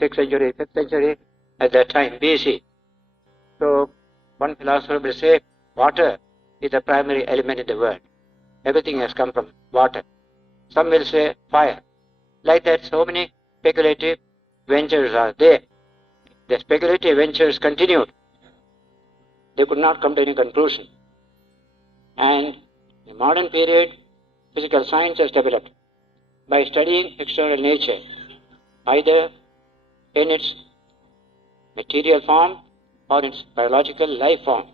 6th century, 5th century, at that time, BC. So, one philosopher will say, water is the primary element in the world. Everything has come from water. Some will say, fire. Like that, so many speculative ventures are there. The speculative ventures continued. They could not come to any conclusion. And in the modern period, physical science has developed by studying external nature, either in its material form or its biological life form.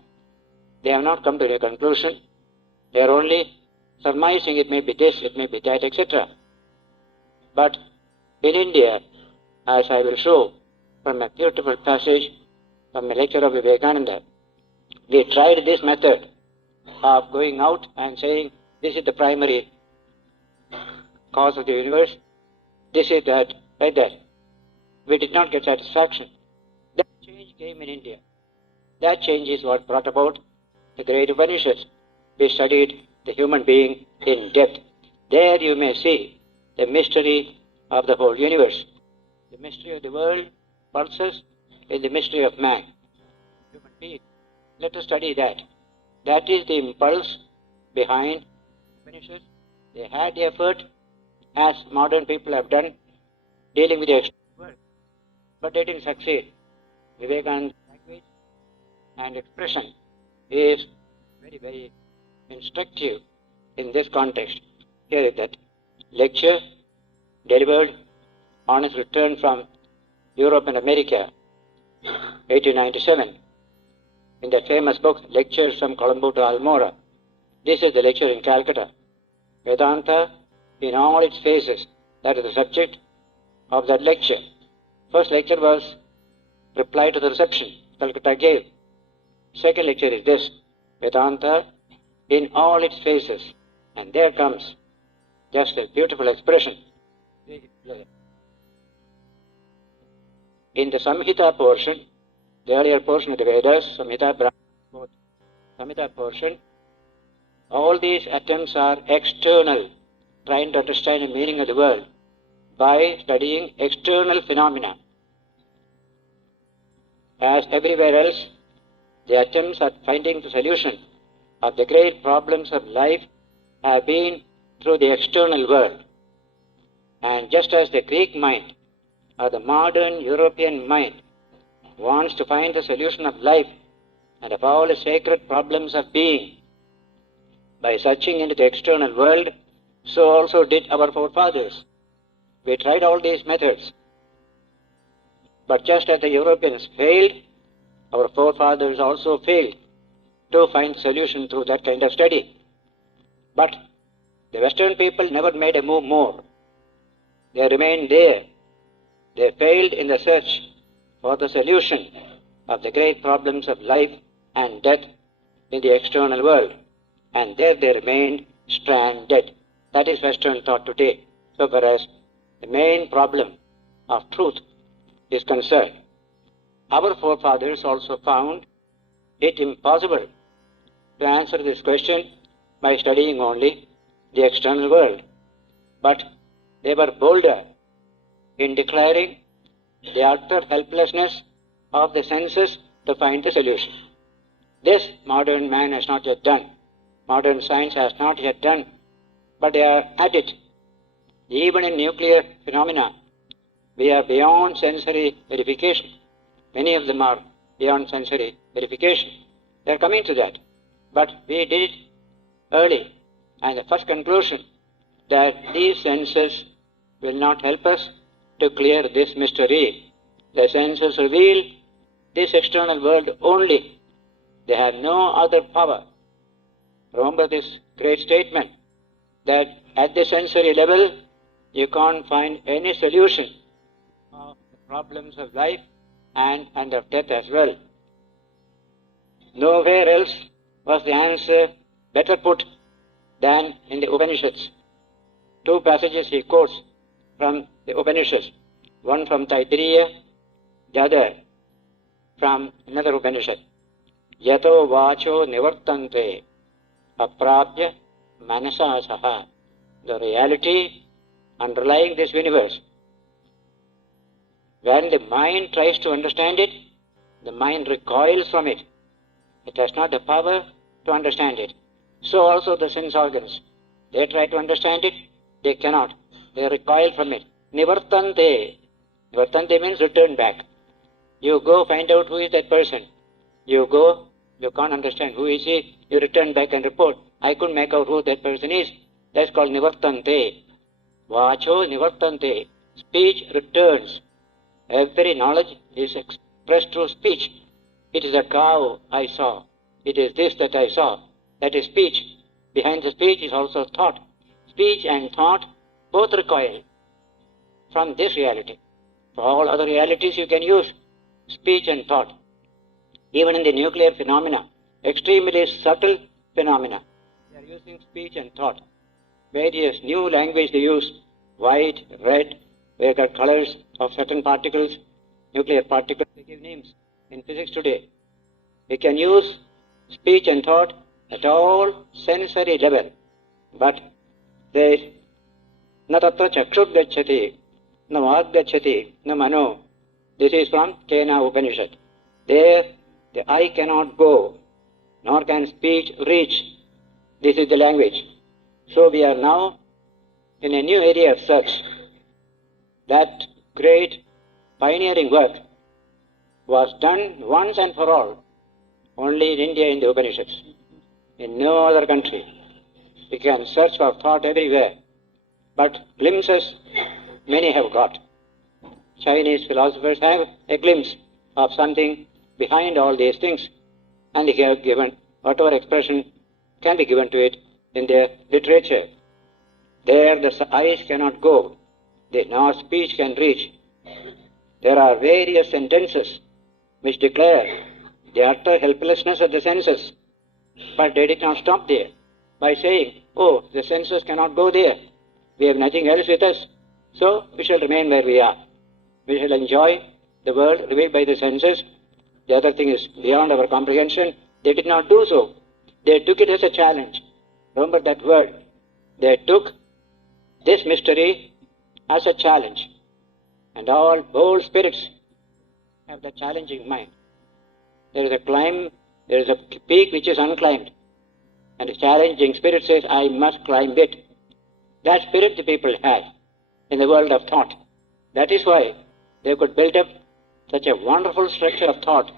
They have not come to a conclusion. They are only surmising it may be this, it may be that, etc. But in India, as I will show from a beautiful passage from a lecture of Vivekananda, we tried this method of going out and saying, this is the primary cause of the universe, this is that, like that. We did not get satisfaction. That change came in India. That change is what brought about the great Upanishads. We studied the human being in depth. There you may see the mystery of the whole universe. The mystery of the world pulses in the mystery of man, human being. Let us study that. That is the impulse behind Upanishads. They had the effort, as modern people have done, dealing with the external world, but they didn't succeed. Vivekananda's language and expression is very, very instructive in this context. Here is that lecture delivered on his return from Europe and America, 1897, in that famous book, Lectures from Colombo to Almora. This is the lecture in Calcutta. Vedanta in all its phases. That is the subject of that lecture. First lecture was reply to the reception Calcutta gave. Second lecture is this, Vedanta in all its phases. And there comes just a beautiful expression. In the Samhita portion, the earlier portion of the Vedas, Samhita, Brahmana, Samhita portion, all these attempts are external, trying to understand the meaning of the world by studying external phenomena. As everywhere else, the attempts at finding the solution of the great problems of life have been through the external world. And just as the Greek mind or the modern European mind wants to find the solution of life and of all the sacred problems of being by searching into the external world, so also did our forefathers. We tried all these methods. But just as the Europeans failed, our forefathers also failed to find solution through that kind of study. But the Western people never made a move more. They remained there. They failed in the search for the solution of the great problems of life and death in the external world. And there they remained stranded. That is Western thought today, so far as the main problem of truth is concerned. Our forefathers also found it impossible to answer this question by studying only the external world. But they were bolder in declaring the utter helplessness of the senses to find the solution. This modern man has not yet done. Modern science has not yet done, but they are at it. Even in nuclear phenomena, we are beyond sensory verification. Many of them are beyond sensory verification. They are coming to that. But we did it early. And the first conclusion that these senses will not help us to clear this mystery. The senses reveal this external world only. They have no other power. Remember this great statement that at the sensory level you can't find any solution of the problems of life and of death as well. Nowhere else was the answer better put than in the Upanishads. Two passages he quotes from the Upanishads, one from Taittiriya, the other from another Upanishad. Yato vacho nivartante aprabhya manasa saha. The reality underlying this universe, When the mind tries to understand it, the mind recoils from it. It has not the power to understand it. So also the sense organs. They try to understand it, they cannot. They recoil from it. Nivartante. Nivartante means return back. You go find out who is that person. You go, you can't understand who is he, you return back and report. I couldn't make out who that person is. That's called nivartante. Vacho nivartante. Speech returns. Every knowledge is expressed through speech. It is a cow I saw. It is this that I saw. That is speech. Behind the speech is also thought. Speech and thought both recoil from this reality. For all other realities you can use speech and thought. Even in the nuclear phenomena, extremely subtle phenomena, they are using speech and thought. Various new language they use, white, red, they got colors of certain particles, nuclear particles, they give names in physics today. We can use speech and thought at all sensory level, but there is na tatra chakshut gacchati, na vag gacchati, na mano. This is from Chandogya Upanishad. There the eye cannot go, nor can speech reach. This is the language. So we are now in a new area of search. That great pioneering work was done once and for all only in India in the Upanishads. In no other country. We can search for thought everywhere, but glimpses many have got. Chinese philosophers have a glimpse of something behind all these things, and they have given whatever expression can be given to it in their literature. There the eyes cannot go, nor speech can reach. There are various sentences which declare the utter helplessness of the senses, but they did not stop there by saying, oh, the senses cannot go there. We have nothing else with us, so we shall remain where we are. We shall enjoy the world revealed by the senses. The other thing is beyond our comprehension. They did not do so. They took it as a challenge. Remember that word. They took this mystery as a challenge. And all bold spirits have the challenging mind. There is a climb, there is a peak which is unclimbed. And the challenging spirit says, I must climb it. That spirit the people have in the world of thought. That is why they could build up such a wonderful structure of thought,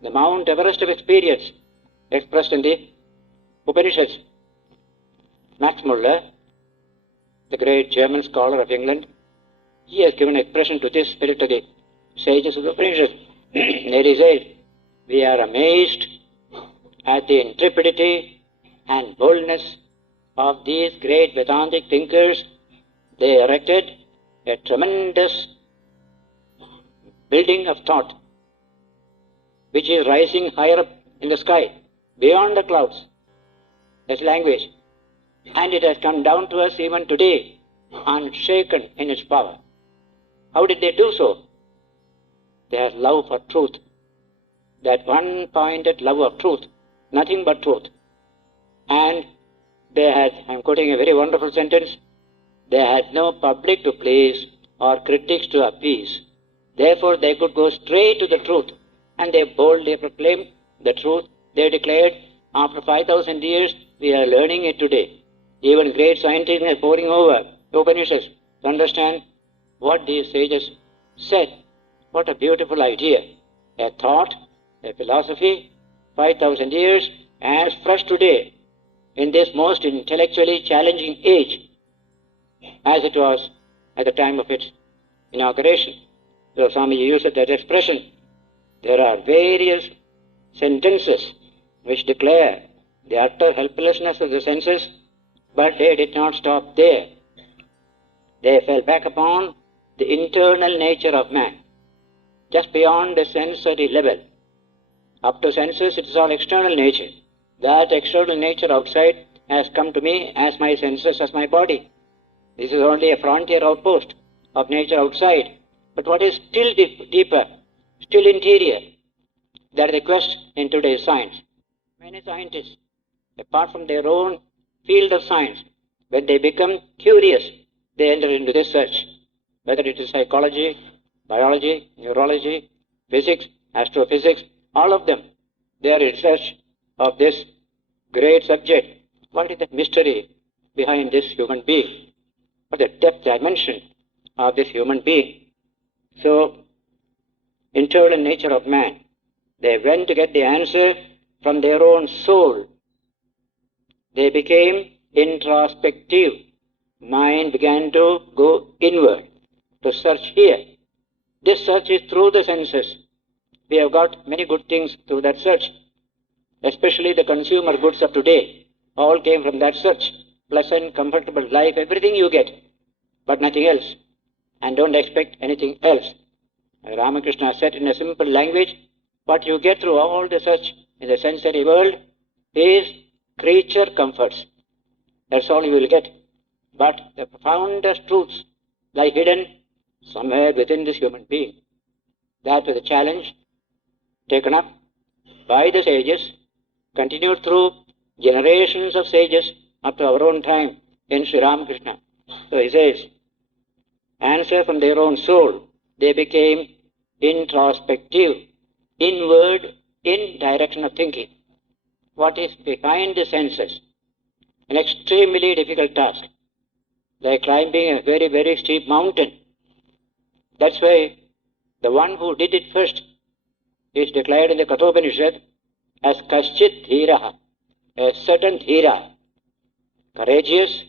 the Mount Everest of experience, expressed in the Upanishads. Max Muller, the great German scholar of England, he has given expression to this spirit of the sages of the Upanishads. There he says, we are amazed at the intrepidity and boldness of these great Vedantic thinkers. They erected a tremendous building of thought, which is rising higher up in the sky, beyond the clouds. That's language. And it has come down to us even today, unshaken in its power. How did they do so? They had love for truth. That one-pointed love of truth, nothing but truth. And they had, I'm quoting a very wonderful sentence, they had no public to please or critics to appease. Therefore they could go straight to the truth, and they boldly proclaimed the truth. They declared, after 5,000 years, we are learning it today. Even great scientists are poring over the Upanishads to understand what these sages said. What a beautiful idea. A thought, a philosophy, 5,000 years, as fresh today, in this most intellectually challenging age, as it was at the time of its inauguration. So Swami used that expression. There are various sentences which declare the utter helplessness of the senses, but they did not stop there. They fell back upon the internal nature of man, just beyond the sensory level. Up to senses, it is all external nature. That external nature outside has come to me as my senses, as my body. This is only a frontier outpost of nature outside. But what is still deeper, still interior, that is the quest in today's science. Many scientists, apart from their own field of science, when they become curious, they enter into this search, whether it is psychology, biology, neurology, physics, astrophysics, all of them, they are in search of this great subject. What is the mystery behind this human being? What is the depth dimension of this human being? So, internal nature of man, they went to get the answer from their own soul. They became introspective. Mind began to go inward, to search here. This search is through the senses. We have got many good things through that search, especially the consumer goods of today. All came from that search. Pleasant, comfortable life, everything you get, but nothing else. And don't expect anything else. Ramakrishna said in a simple language, what you get through all the search in the sensory world is creature comforts. That's all you will get. But the profoundest truths lie hidden somewhere within this human being. That was the challenge taken up by the sages, continued through generations of sages up to our own time in Sri Ramakrishna. So he says, answer from their own soul. They became introspective, inward in direction of thinking. What is behind the senses? An extremely difficult task, like climbing a very, very steep mountain. That's why the one who did it first is declared in the Upanishad as Kaschit Dhiraha, a certain Dhira. Courageous,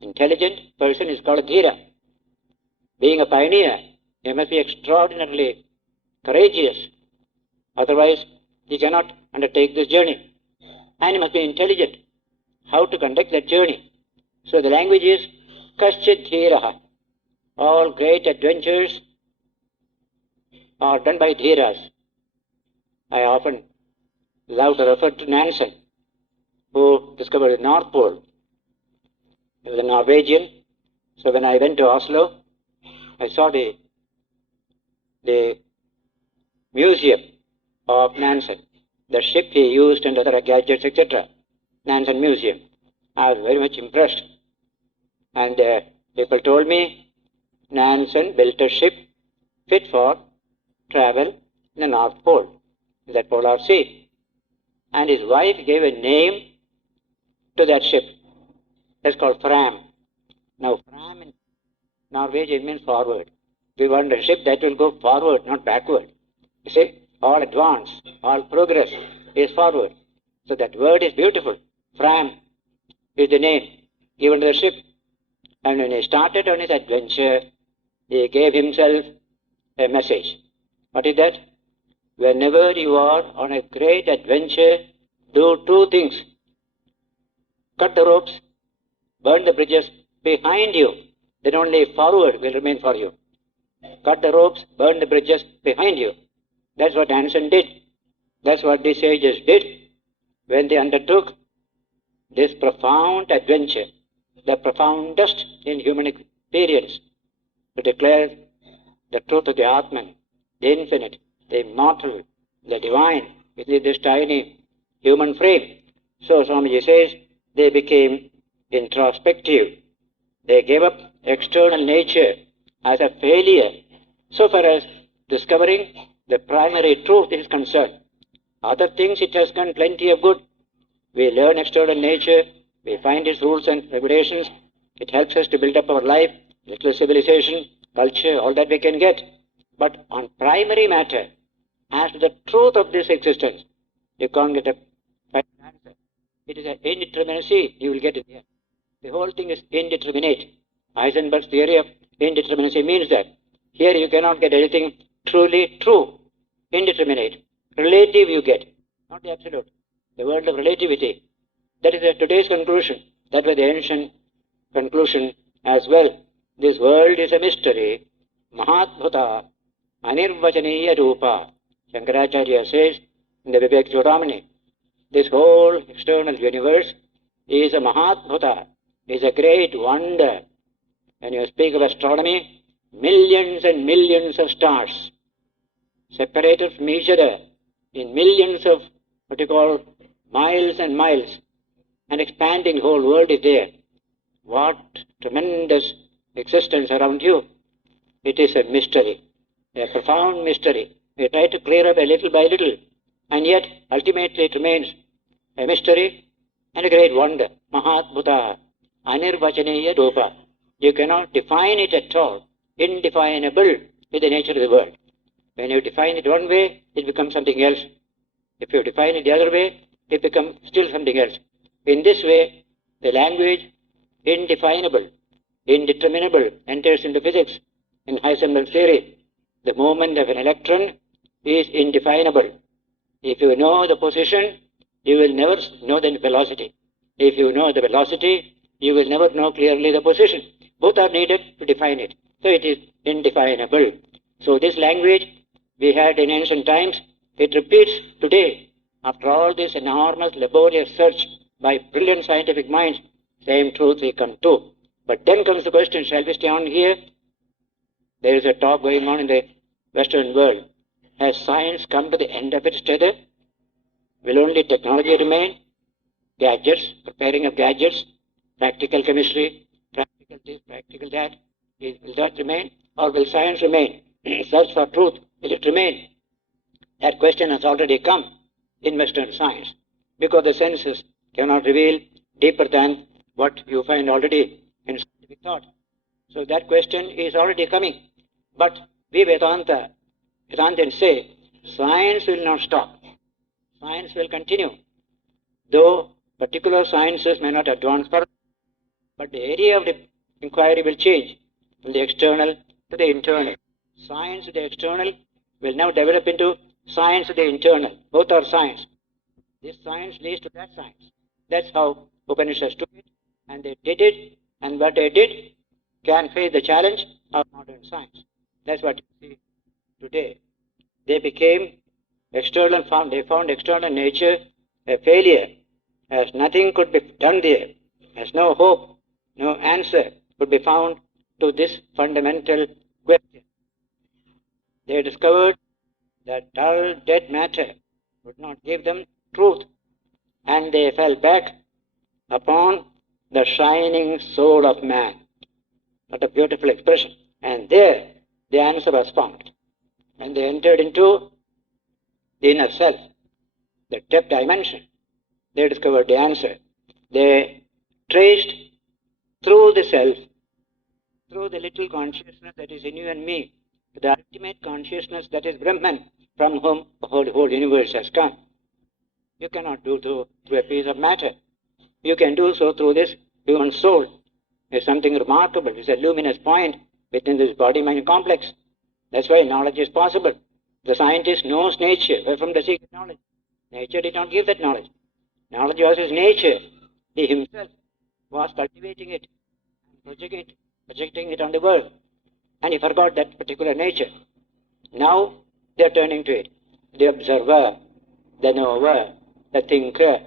intelligent person is called Dhira. Being a pioneer, he must be extraordinarily courageous. Otherwise, he cannot undertake this journey. And he must be intelligent how to conduct that journey. So the language is Kaschit Dhiraha. All great adventures are done by Dhiras. I often love to refer to Nansen, who discovered the North Pole. He was a Norwegian. So when I went to Oslo, I saw the museum of Nansen, the ship he used and other gadgets, etc. Nansen Museum. I was very much impressed. And people told me Nansen built a ship fit for travel in the North Pole, in that polar sea. And his wife gave a name to that ship. That's called Fram. Now, Fram in Norwegian means forward. We want a ship that will go forward, not backward. You see, all advance, all progress is forward. So that word is beautiful. Fram is the name given to the ship. And when he started on his adventure, he gave himself a message. What is that? Whenever you are on a great adventure, do two things. Cut the ropes, burn the bridges behind you, then only forward will remain for you. Cut the ropes, burn the bridges behind you. That's what Nansen did. That's what the sages did when they undertook this profound adventure, the profoundest in human experience, to declare the truth of the Atman, the infinite, the immortal, the divine, within this tiny human frame. So Swamiji says, they became introspective. They gave up external nature as a failure so far as discovering the primary truth is concerned. Other things it has done plenty of good. We learn external nature, we find its rules and regulations, it helps us to build up our life, little civilization, culture, all that we can get. But on primary matter, as to the truth of this existence, you can't get a final answer. It is an indeterminacy you will get in here. The whole thing is indeterminate. Heisenberg's theory of indeterminacy means that here you cannot get anything truly true, indeterminate. Relative you get, not the absolute. The world of relativity. That is today's conclusion. That was the ancient conclusion as well. This world is a mystery. Mahatbhuta, anirvachaniya rupa. Shankaracharya says in the Vivekananda, this whole external universe is a Mahatbhuta, is a great wonder. When you speak of astronomy, millions and millions of stars separated from each other in millions of what you call miles and miles, and expanding the whole world is there. What tremendous existence around you. It is a mystery. a profound mystery. We try to clear up a little by little, and yet ultimately it remains a mystery and a great wonder. Mahatbhuta, anirvachaneya rupa. You cannot define it at all. Indefinable is the nature of the world. When you define it one way, it becomes something else. If you define it the other way, it becomes still something else. In this way, the language, indefinable, indeterminable, enters into physics. In Heisenberg's theory, the movement of an electron is indefinable. If you know the position, you will never know the velocity. If you know the velocity, you will never know clearly the position. Both are needed to define it. So it is indefinable. So this language we had in ancient times, it repeats today. After all this enormous laborious search by brilliant scientific minds, same truth we come to. But then comes the question, shall we stay on here? There is a talk going on in the Western world. Has science come to the end of its tether? Will only technology remain? Gadgets, preparing of gadgets, practical chemistry, practical this, practical that. Will that remain? Or will science remain? Search for truth, will it remain? That question has already come in Western science, because the senses cannot reveal deeper than what you find already in scientific thought. So that question is already coming. But we Vedantins say, science will not stop. Science will continue. Though particular sciences may not advance further, but the area of the inquiry will change from the external to the internal. Science of the external will now develop into science of the internal. Both are science. This science leads to that science. That's how Upanishads took it, and they did it, and what they did can face the challenge of modern science. That's what you see today. They became external, they found external nature a failure, as nothing could be done there, as no hope, no answer could be found to this fundamental question. They discovered that dull, dead matter would not give them truth, and they fell back upon the shining soul of man. What a beautiful expression. And there the answer was found. And they entered into the inner self, the depth dimension. They discovered the answer. They traced through the self, through the little consciousness that is in you and me, to the ultimate consciousness that is Brahman, from whom the whole universe has come. You cannot do so through a piece of matter. You can do so through this human soul. It's something remarkable. It's a luminous point within this body-mind complex. That's why knowledge is possible. The scientist knows nature. Where from does he get knowledge? Nature did not give that knowledge. Knowledge was his nature. He himself was cultivating it, projecting it on the world. And he forgot that particular nature. Now they are turning to it. The observer, the knower, the thinker,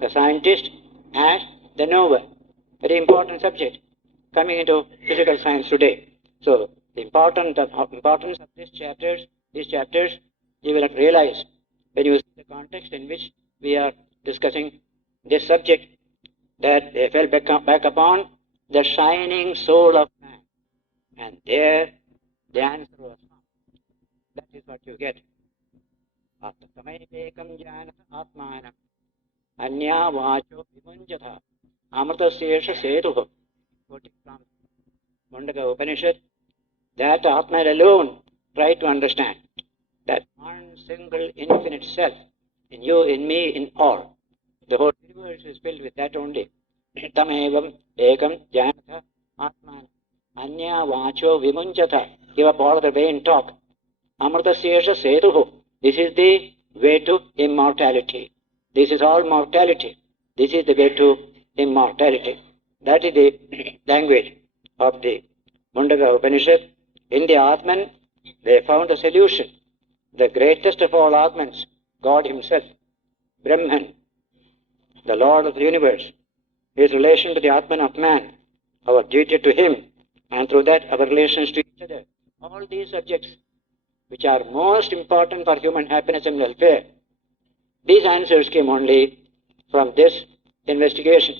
the scientist, and the knower. Very important subject coming into physical science today. So the importance of these chapters, you will realize when you see the context in which we are discussing this subject, that they fell back upon the shining soul of man. And there the answer was found. That is what you get. Attamaiekam jnana atmana anya vacho vimunjatha amritasesha setuh. Quoting from Chandogya Upanishad, that Atma alone try to understand that one single infinite self in you, in me, in all. The whole universe is filled with that only. Tamevam ekam jnana atmana anya vacho vimunjatha. Give up all the vain talk. Amritasesha setuh. This is the way to immortality. This is all mortality. This is the way to immortality. That is the language of the Chandogya Upanishad. In the Atman, they found a solution. The greatest of all Atmans, God Himself, Brahman, the Lord of the universe, His relation to the Atman of man, our duty to Him, and through that our relations to each other. All these subjects which are most important for human happiness and welfare, these answers came only from this investigation.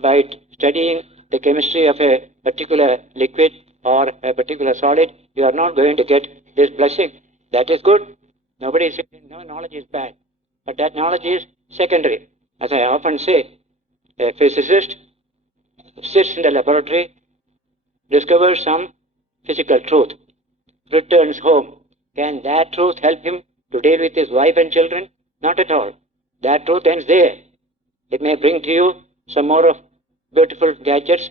By studying the chemistry of a particular liquid or a particular solid, you are not going to get this blessing. That is good. Nobody is saying no knowledge is bad. But that knowledge is secondary. As I often say, a physicist sits in the laboratory, discovers some physical truth, returns home. Can that truth help him to deal with his wife and children? Not at all. That truth ends there. It may bring to you some more of beautiful gadgets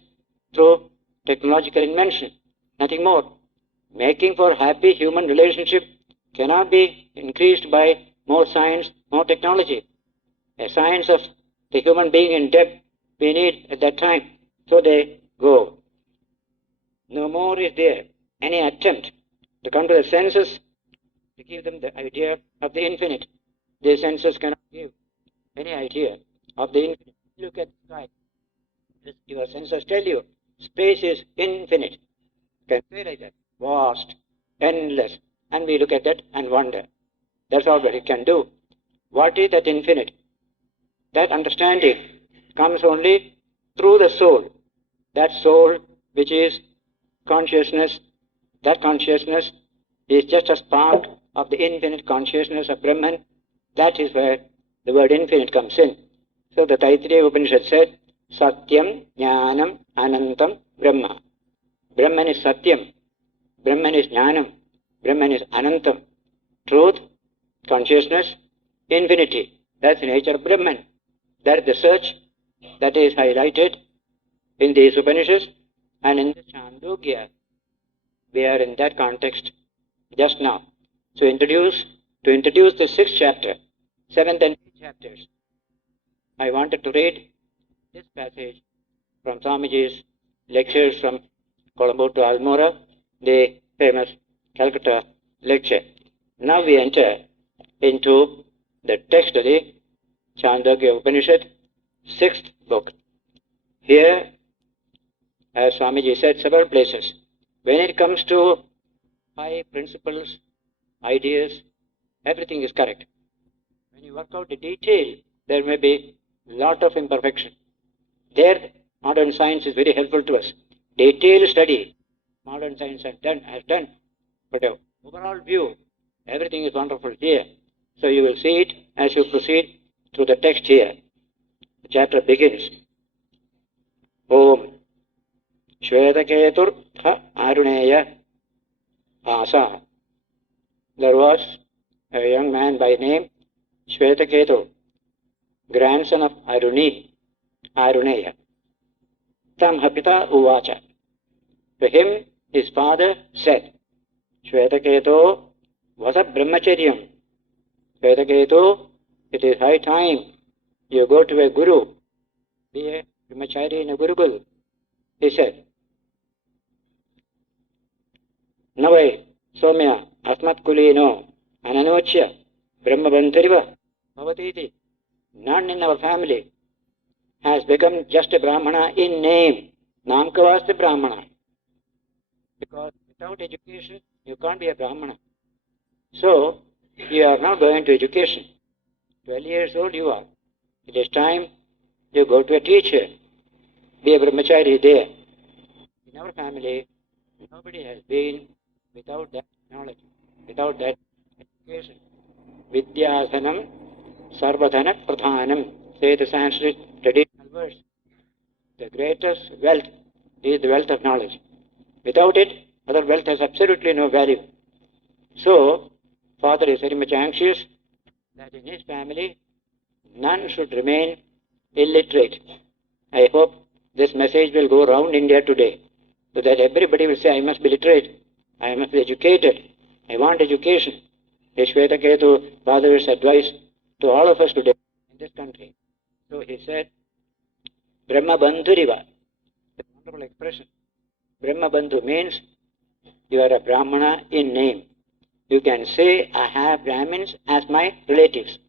through technological invention. Nothing more. Making for happy human relationship cannot be increased by more science, more technology. A science of the human being in depth we need at that time. So they go. No more is there any attempt to come to the senses to give them the idea of the infinite. These senses cannot give any idea of the infinite. Look at the sky. Your senses tell you space is infinite. Can say like that. Vast, endless. And we look at that and wonder. That's all that it can do. What is that infinite? That understanding comes only through the soul. That soul which is consciousness, that consciousness is just a spark of the infinite consciousness of Brahman. That is where the word infinite comes in. So the Taittiriya Upanishad said, Satyam, Jnanam, Anantam, Brahma. Brahman is Satyam. Brahman is Jnanam. Brahman is Anantam. Truth, consciousness, infinity. That's the nature of Brahman. That is the search that is highlighted in these Upanishads and in the Chandogya. We are in that context just now. So to introduce the 6th chapter, 7th and 8th chapters, I wanted to read this passage from Swamiji's lectures from Colombo to Almora, the famous Calcutta lecture. Now we enter into the text of the Chandogya Upanishad, 6th book. Here, as Swamiji said several places, when it comes to high principles, ideas, everything is correct. When you work out the detail, there may be a lot of imperfection. There, modern science is very helpful to us. Detailed study, modern science has done. But the overall view, everything is wonderful here. So you will see it as you proceed through the text here. The chapter begins. Om Shvetaketur Aruneya Asa. There was a young man by name Shvetaketu, grandson of Aruneya. Tam Hapita Uvacha. To him, his father said, Shvetaketu was a brahmacharyam. Shvetaketu, it is high time you go to a guru, be a brahmachari in a gurukul. He said, Navai, Somya, Asmat Kulino, Ananochya, Brahmabandhariva, Bhavatiti. None in our family has become just a Brahmana in name. Namkavasti Brahmana. Because without education, you can't be a Brahmana. So, you are not going to education. 12 years old you are. It is time you go to a teacher. Be a brahmachari there. In our family, nobody has been without that knowledge, without that education. Vidyasanam sarvadhana pradhanam. Say the Sanskrit traditional verse. The greatest wealth is the wealth of knowledge. Without it, other wealth has absolutely no value. So, father is very much anxious that in his family, none should remain illiterate. I hope this message will go round India today, so that everybody will say, I must be literate, I must be educated, I want education. Shvetaketu father's advice to all of us today in this country. So he said, Brahma Bandhuriva. A wonderful expression. Brahma Bandhu means you are a Brahmana in name. You can say, I have Brahmins as my relatives.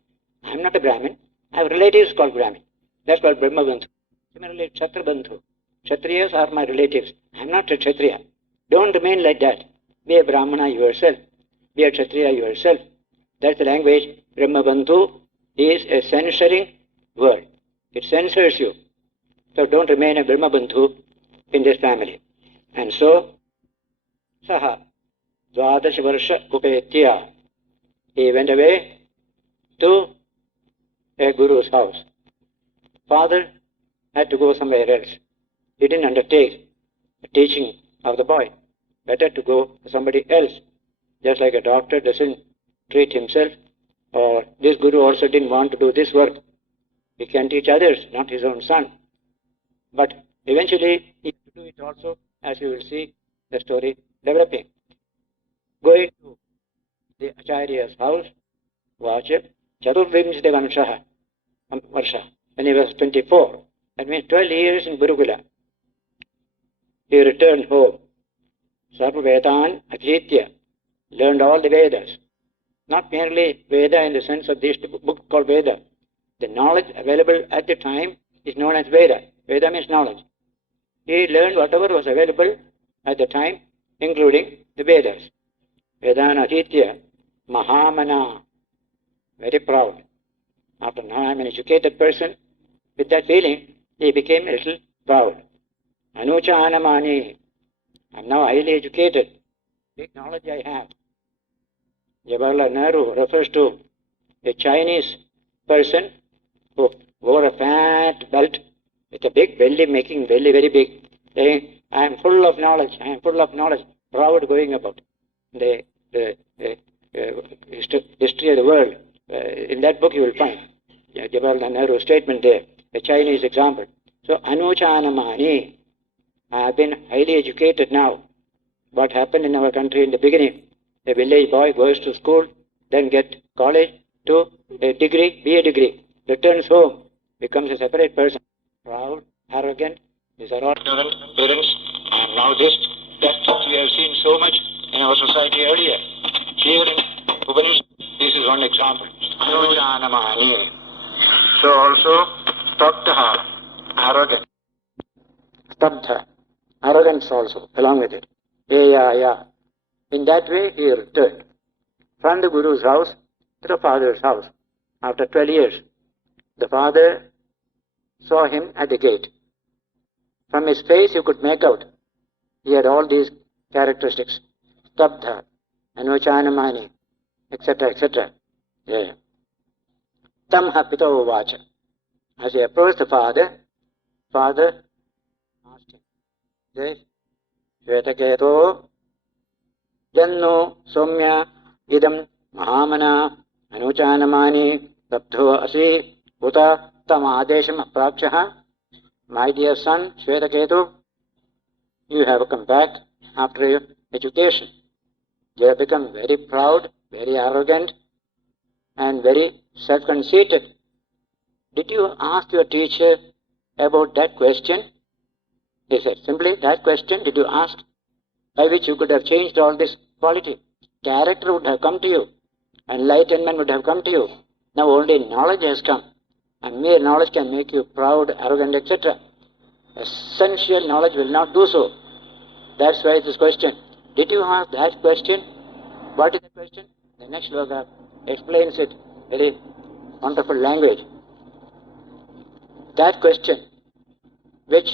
I am not a Brahmin. I have relatives called Brahmin. That's called Brahma Bandhu. Similarly, Kshatriya Bandhu. Kshatriyas are my relatives. I am not a Kshatriya. Don't remain like that. Be a Brahmana yourself. Be a Kshatriya yourself. That's the language. Brahma Bandhu is a censoring word. It censors you. So don't remain a Brahma Bandhu in this family. And so, Saha Dvadash Varsha Upetya. He went away to a guru's house. Father had to go somewhere else. He didn't undertake the teaching of the boy. Better to go to somebody else. Just like a doctor doesn't treat himself, or this guru also didn't want to do this work. He can teach others, not his own son. But eventually he will do it also, as you will see the story developing. Going to the Acharya's house, watch Chaturvimshati Varsha, when he was 24. That means 12 years in Gurukula. He returned home. Sarva Vedan Adhitya, learned all the Vedas. Not merely Veda in the sense of this book called Veda. The knowledge available at the time is known as Veda. Veda means knowledge. He learned whatever was available at the time, including the Vedas. Vedana Aditya, Mahamana, very proud. After now I am an educated person, with that feeling, he became a little proud. Anucha Anamani, I am now highly educated. Big knowledge I have. Jawaharlal Nehru refers to a Chinese person who wore a fat belt with a big belly, making belly very big, saying, I am full of knowledge, I am full of knowledge, proud going about. The history of the world, in that book you will find Jawaharlal Nehru's statement there, a Chinese example. So, Anuchanamani, I have been highly educated now. What happened in our country in the beginning? A village boy goes to school, then get college to a degree, BA degree, returns home, becomes a separate person, proud, arrogant. These are all ignorant parents, and now this, that we have seen so much in our society earlier. Here in Upanishad, this is one example. Anujanamani. So also, Stabdha, arrogant. Stabdha, arrogance also, along with it. Yeah. In that way, he returned from the Guru's house to the father's house. After 12 years, the father saw him at the gate. From his face, you could make out he had all these characteristics. Stabdha, Anuchanamani, etc., etc. Yeah. Tamha Pito Vacha. As he approached the father asked him, yes, Shvetaketo, Janno Somya Idam Mahamana Anuchanamani Sabdho Asi Uta Tam Adesham Prapchaha. My dear son, Shvetaketu, you have come back after your education. You have become very proud, very arrogant, and very self-conceited. Did you ask your teacher about that question? He said, simply that question did you ask? By which you could have changed all this quality. Character would have come to you. Enlightenment would have come to you. Now only knowledge has come. And mere knowledge can make you proud, arrogant, etc. Essential knowledge will not do so. That's why this question. Did you ask that question? What is the question? The next sloka explains it very wonderful language. That question, which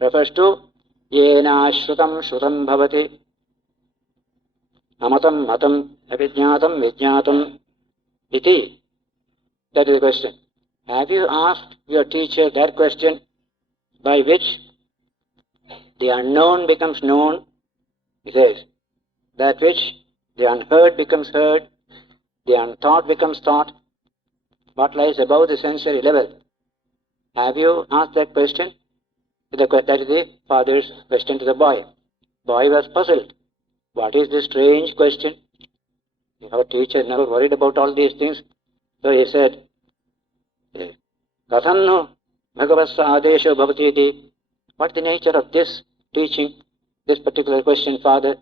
refers to Yena Shrutam Shrutam Bhavati Amatam Matam Abhijñātam Vijñātam Iti. That is the question. Have you asked your teacher that question by which the unknown becomes known? He says, that which the unheard becomes heard, the unthought becomes thought. What lies above the sensory level? Have you asked that question? That is the father's question to the boy. Boy was puzzled. What is this strange question? Our teacher never worried about all these things. So he said, Kathanno Bhagavassa Adesho Bhavati Iti. What is the nature of this teaching, this particular question, Father?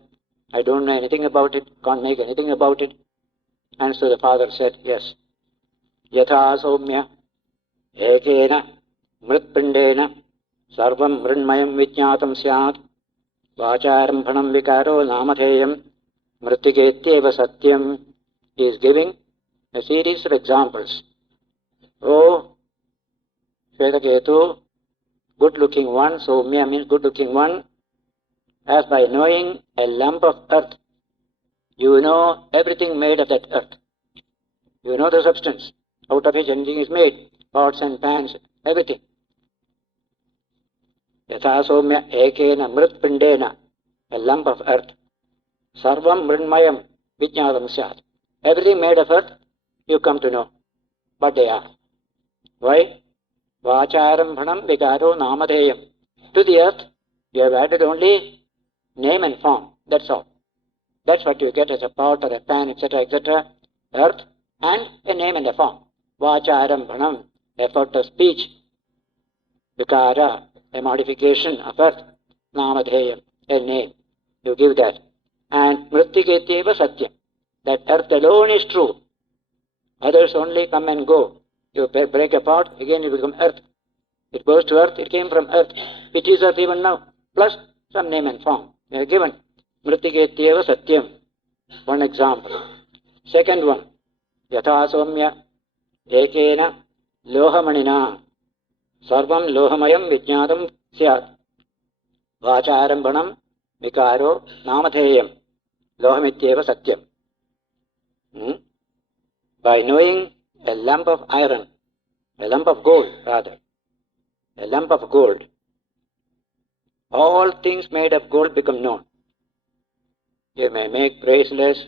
I don't know anything about it, can't make anything about it. And so the father said, yes. Yatha Soumya Ekena Mritpindena Sarvam Mrinmayam Vijñātam Syāt Vācārambhanam Vikaro Namatheyam Mritiketyeva Satyam. He is giving a series of examples. Oh, Shvetaketu, good-looking one, Soumya means good-looking one. as by knowing a lump of earth, you know everything made of that earth. You know the substance out of which anything is made, pots and pans, everything. Yatha somya ekena mritpindena, a lump of earth. Sarvam mrinmayam vijñādam syāt. Everything made of earth, you come to know what they are. Why? Vācārambhanam vikāro nāmadheyam. To the earth, you have added only name and form. That's all. That's what you get as a pot or a pan, etc., etc. Earth and a name and a form. Vācārambhanam, effort of speech. Vikāra, a modification of earth. Nāmadheyam, a name. You give that. And mrittigetyeva satyam. That earth alone is true. Others only come and go. You break a pot, again you become earth. It goes to earth, it came from earth. It is earth even now. Plus some name and form. They are given. Mrittigetyeva satyam. One example. Second one. Yatha somya ekena lohamanina. Sarvam lohamayam vijñādam syāt. Vācārambhanam vikāro nāmadheyam. Lohamityeva satyam. By knowing a lump of iron, a lump of gold rather, a lump of gold, all things made of gold become known. You may make bracelets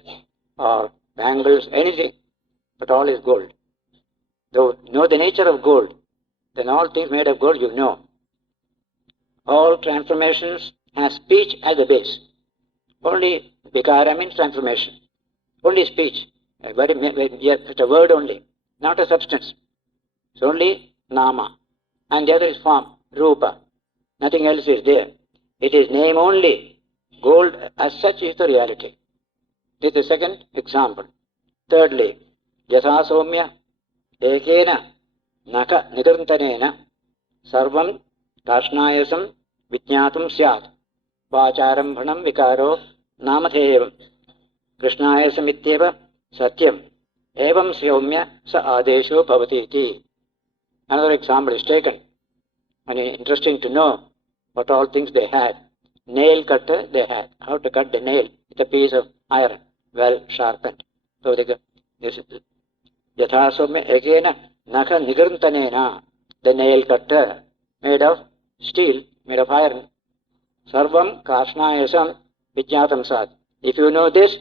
or bangles, anything, but all is gold. Though you know the nature of gold, then all things made of gold you know. All transformations have speech as the base. Only vikara means transformation. Only speech. It's a word only, not a substance. It's only nama. And the other is form, rupa. Nothing else is there. It is name only. Gold as such is the reality. This is the second example. Thirdly, yatha somya ekena naka nigarntanena sarvam darshnayasam vijñātum syāt. Vācārambhanam vikāro nāmadheyavam. Krishnāyasam ityeva satyam. Evam syomya sa ādesho bhavati iti. Another example is taken. And interesting to know what all things they had. Nail cutter they had. How to cut the nail with a piece of iron, well sharpened. So this is yatha somya ekena naka nigarntanena. The nail cutter made of steel, made of iron. Sarvam krishnāyasam vijñātam sāt. If you know this,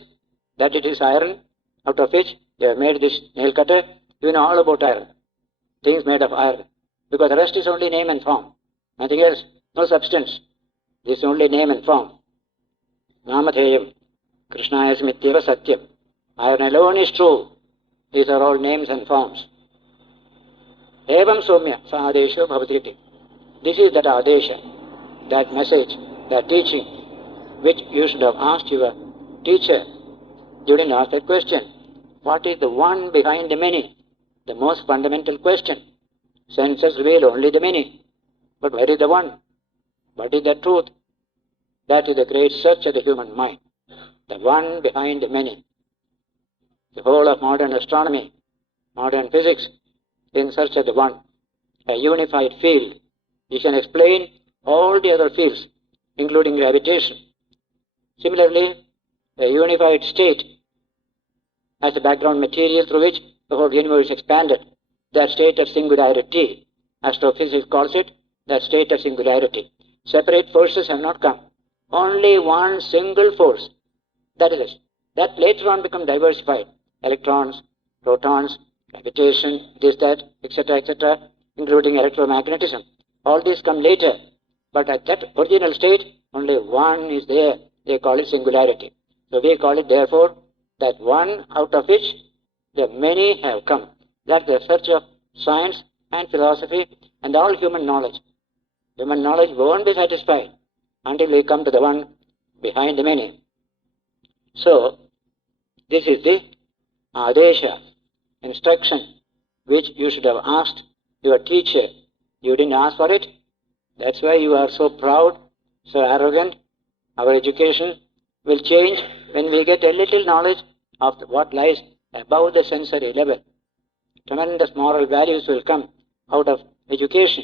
that it is iron, out of which they have made this nail cutter, you know all about iron. Things made of iron. Because the rest is only name and form. Nothing else, no substance. This is only name and form. Nāmadheyam. Krishnāyasam ityeva satyam. Iron alone is true. These are all names and forms. Evam somya sa ādesho bhavati iti. This is that ādesha, that message, that teaching, which you should have asked your teacher. You didn't ask that question. What is the one behind the many? The most fundamental question. Senses reveal only the many. But where is the one? What is the truth? That is the great search of the human mind. The one behind the many. The whole of modern astronomy, modern physics, in search of the one. A unified field. You can explain all the other fields, including gravitation. Similarly, a unified state as the background material through which the whole universe expanded. That state of singularity, astrophysics calls it, that state of singularity. Separate forces have not come. Only one single force. That is it. That later on become diversified. Electrons, protons, gravitation, this, that, etc., etc., including electromagnetism. All these come later. But at that original state, only one is there. They call it singularity. So we call it, therefore, that one out of which the many have come. That's the search of science and philosophy and all human knowledge. Human knowledge won't be satisfied until we come to the one behind the many. So, this is the Adesha, instruction, which you should have asked your teacher. You didn't ask for it. That's why you are so proud, so arrogant. Our education will change when we get a little knowledge of what lies above the sensory level. Tremendous moral values will come out of education,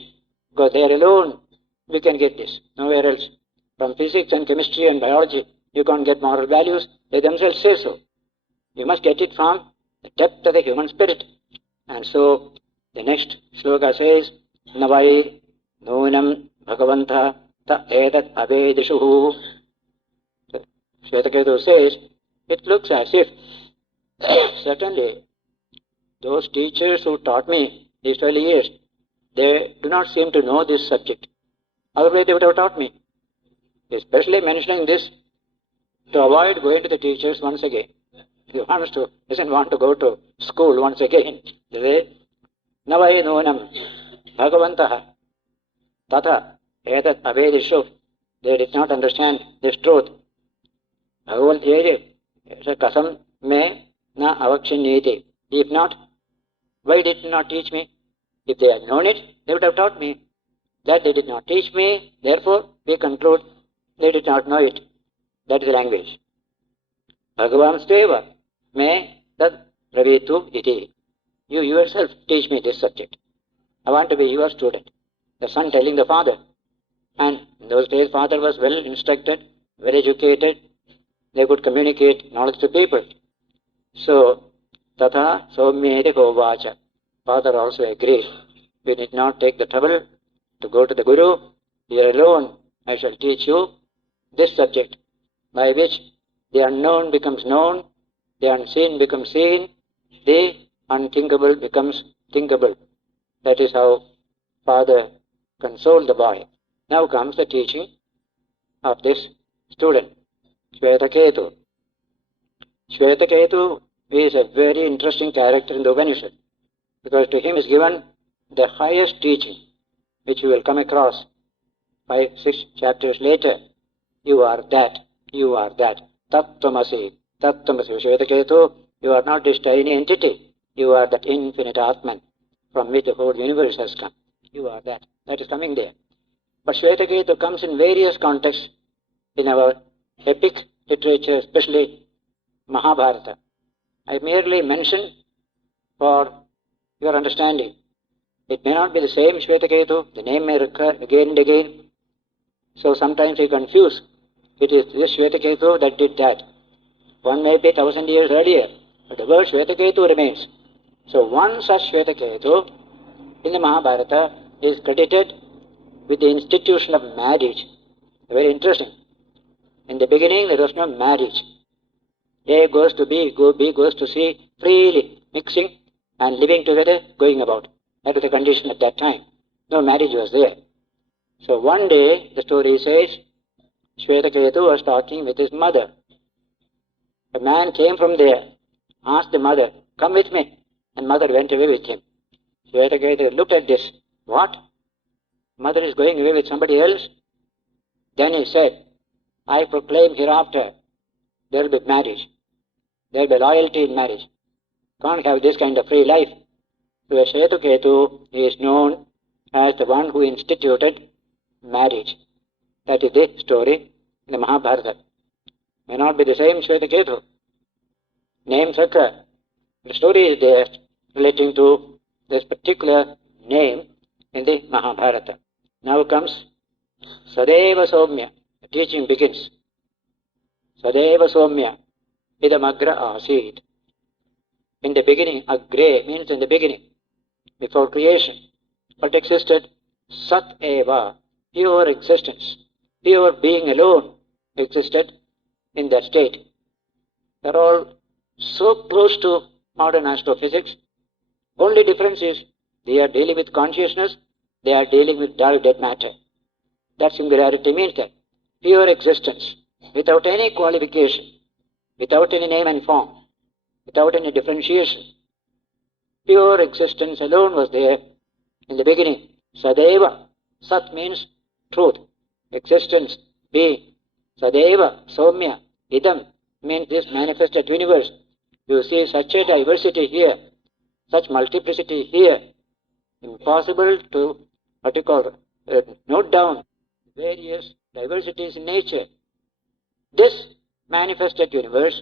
because there alone we can get this, nowhere else. From physics and chemistry and biology, you can't get moral values. They themselves say so. You must get it from the depth of the human spirit. And so, the next shloka says, Navai Nunam Bhagavanta Ta Edat Avedishuhu. Shvetaketu says, it looks as if certainly those teachers who taught me these 12 years, they do not seem to know this subject. Otherwise they would have taught me. Especially mentioning this to avoid going to the teachers once again. He doesn't want to go to school once again. They say, Navai Nunam Bhagavantaha Tata Edat Avedishu. They did not understand this truth. Bhagavan Kasam me na avakshanyeti. If not, why did they not teach me? If they had known it, they would have taught me. That they did not teach me, therefore we conclude they did not know it. That is the language. Bhagavan Steva me tad pravitu iti. You yourself teach me this subject. I want to be your student. The son telling the father. And in those days, father was well instructed, well educated. They could communicate knowledge to people. So, Tatha Somyeti Hovacha. Father also agreed. We need not take the trouble to go to the Guru. Here alone, I shall teach you this subject, by which the unknown becomes known, the unseen becomes seen, the unthinkable becomes thinkable. That is how Father consoled the boy. Now comes the teaching of this student, Shvetaketu. Shvetaketu is a very interesting character in the Upanishad, because to him is given the highest teaching, which you will come across 5, 6 chapters later. You are that, you are that. Tattvamasi, Tattvamasi. Shvetaketu, you are not this tiny entity. You are that infinite Atman from which the whole universe has come. You are that. That is coming there. But Shvetaketu comes in various contexts in our epic literature, especially Mahabharata. I merely mention for your understanding. It may not be the same Shvetaketu. The name may recur again and again. So sometimes we confuse. It is this Shvetaketu that did that. One may be 1,000 years earlier, but the word Shvetaketu remains. So one such Shvetaketu in the Mahabharata is credited with the institution of marriage. Very interesting. In the beginning there was no marriage. A goes to B, B goes to C, freely mixing and living together, going about. That was the condition at that time. No marriage was there. So one day, the story says, Shvetaketu was talking with his mother. A man came from there, asked the mother, come with me. And mother went away with him. Shvetaketu looked at this. What? Mother is going away with somebody else? Then he said, I proclaim hereafter there will be marriage. There will be loyalty in marriage. Can't have this kind of free life. So Shvetaketu is known as the one who instituted marriage. That is the story in the Mahabharata. May not be the same Shvetaketu. Names occur. The story is there relating to this particular name in the Mahabharata. Now comes Sadeva Somya. The teaching begins. Sadeva Somya idam agra asid. In the beginning, agre means in the beginning, before creation. What existed? Sat eva, pure existence, pure being alone existed in that state. They're all so close to modern astrophysics. Only difference is they are dealing with consciousness, they are dealing with dark dead matter. That singularity means that pure existence, without any qualification, without any name and form, without any differentiation. Pure existence alone was there in the beginning. Sadeva, Sat means truth, existence, being. Sadeva, Somya, Idam means this manifested universe. You see such a diversity here, such multiplicity here. Impossible to, note down various diversities in nature. This manifested universe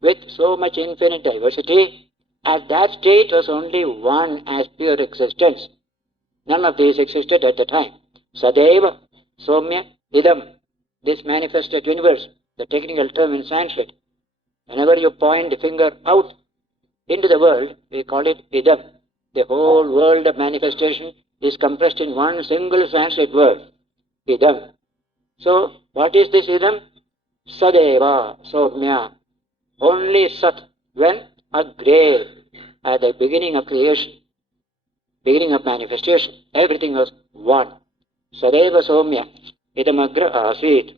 with so much infinite diversity, at that state was only one as pure existence. None of these existed at the time. Sadeva, Somya, Idam. this manifested universe, the technical term in Sanskrit, whenever you point the finger out into the world, we call it idam. The whole world of manifestation is compressed in one single Sanskrit word, idam. So, what is this idam? Sadeva, Somya. Only Sat, when? Agre, at the beginning of creation, beginning of manifestation, everything was one. Sadeva Somya, idamagra asit.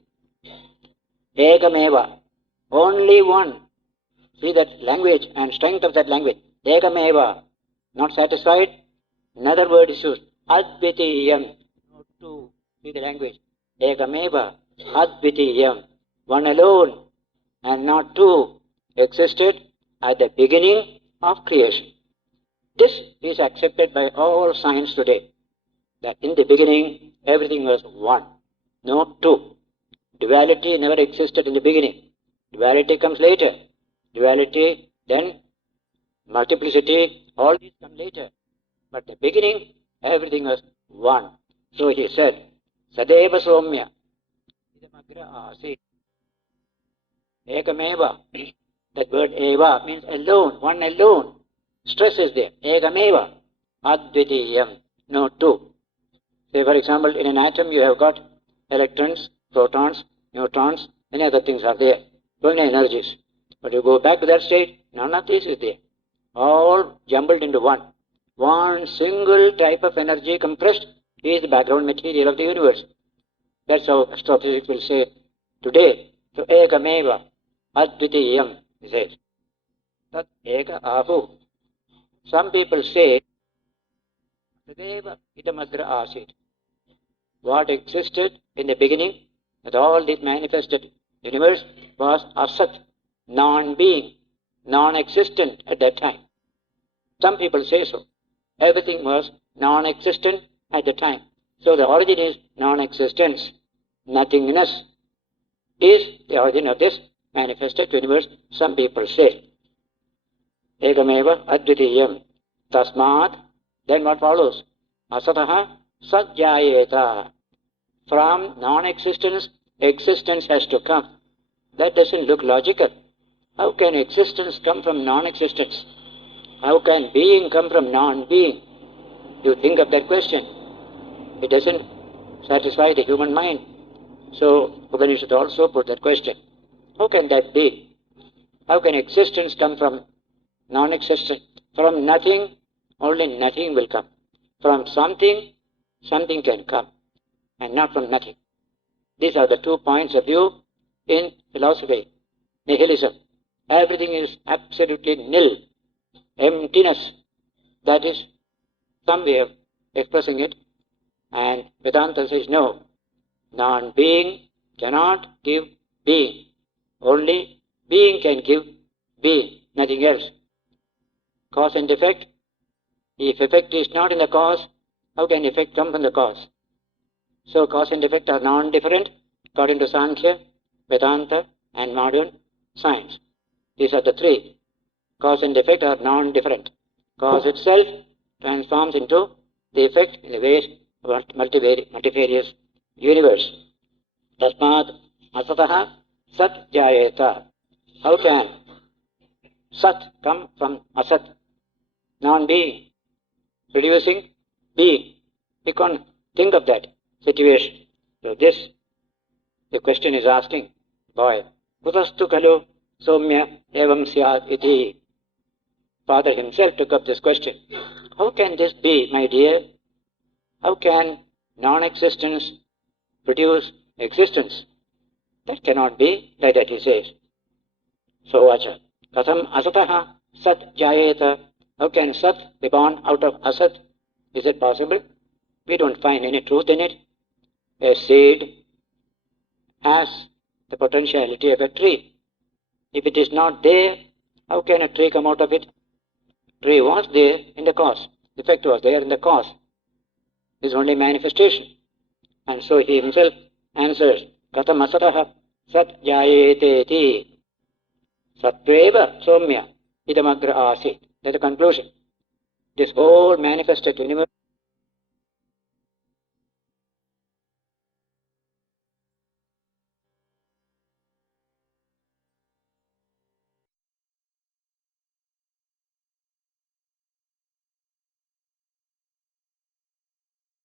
Ekameva, only one. See that language and strength of that language. Ekameva, not satisfied, another word is used. Advitiyam, not two. See the language. Ekameva, Advitiyam, one alone and not two, existed at the beginning of creation. This is accepted by all science today, that in the beginning everything was one, no two. Duality never existed in the beginning. Duality comes later. Duality, then multiplicity, all these come later. But the beginning, everything was one. So he said, Sadeva Somya, idamagra asit. Ekameva, that word eva means alone, one alone. Stress is there. Ekameva, advitiyam, no two. Say for example, in an atom you have got electrons, protons, neutrons, many other things are there, so many energies. But you go back to that state, none of this is there. All jumbled into one. One single type of energy compressed is the background material of the universe. That's how astrophysics will say today. So ekameva, advitiyam, he says. Tat eka ahu. Some people say, Sadeva idamagra asit. What existed in the beginning, that all this manifested universe was asat, non-being, non-existent at that time. Some people say so. Everything was non-existent at the time. So the origin is non-existence. Nothingness is the origin of this manifested universe, some people say. Ekameva advitiyam. Tasmat, then what follows? Asataha sajjayeta. From non-existence, existence has to come. That doesn't look logical. How can existence come from non-existence? How can being come from non-being? You think of that question. It doesn't satisfy the human mind. So Upanishad also put that question. How can that be? How can existence come from non-existent? From nothing, only nothing will come. From something, something can come, and not from nothing. These are the 2 points of view in philosophy. Nihilism. Everything is absolutely nil. Emptiness. That is some way of expressing it. And Vedanta says no. Non-being cannot give being. Only being can give being, nothing else. Cause and effect. If effect is not in the cause, how can effect come from the cause? So cause and effect are non-different according to Sankhya, Vedanta and modern science. These are the 3. Cause and effect are non-different. Cause itself transforms into the effect in the ways of multifarious universe. Tasmat asataha sat jayeta. How can sat come from asat? Non-being, producing being. We can't think of that situation. So this, the question is asking, boy, kutastu kalu somya evam syat iti. Father himself took up this question. How can this be, my dear? How can non-existence produce existence? That cannot be, like that he says. So vacha. Katham asataha sat jayeta. How can sat be born out of asat? Is it possible? We don't find any truth in it. A seed has the potentiality of a tree. If it is not there, how can a tree come out of it? Tree was there in the cause. The effect was there in the cause. This is only manifestation. And so he himself answers, Katham asataha sat jayeteti satveva somya idamagra asit. That's the conclusion. This whole manifested universe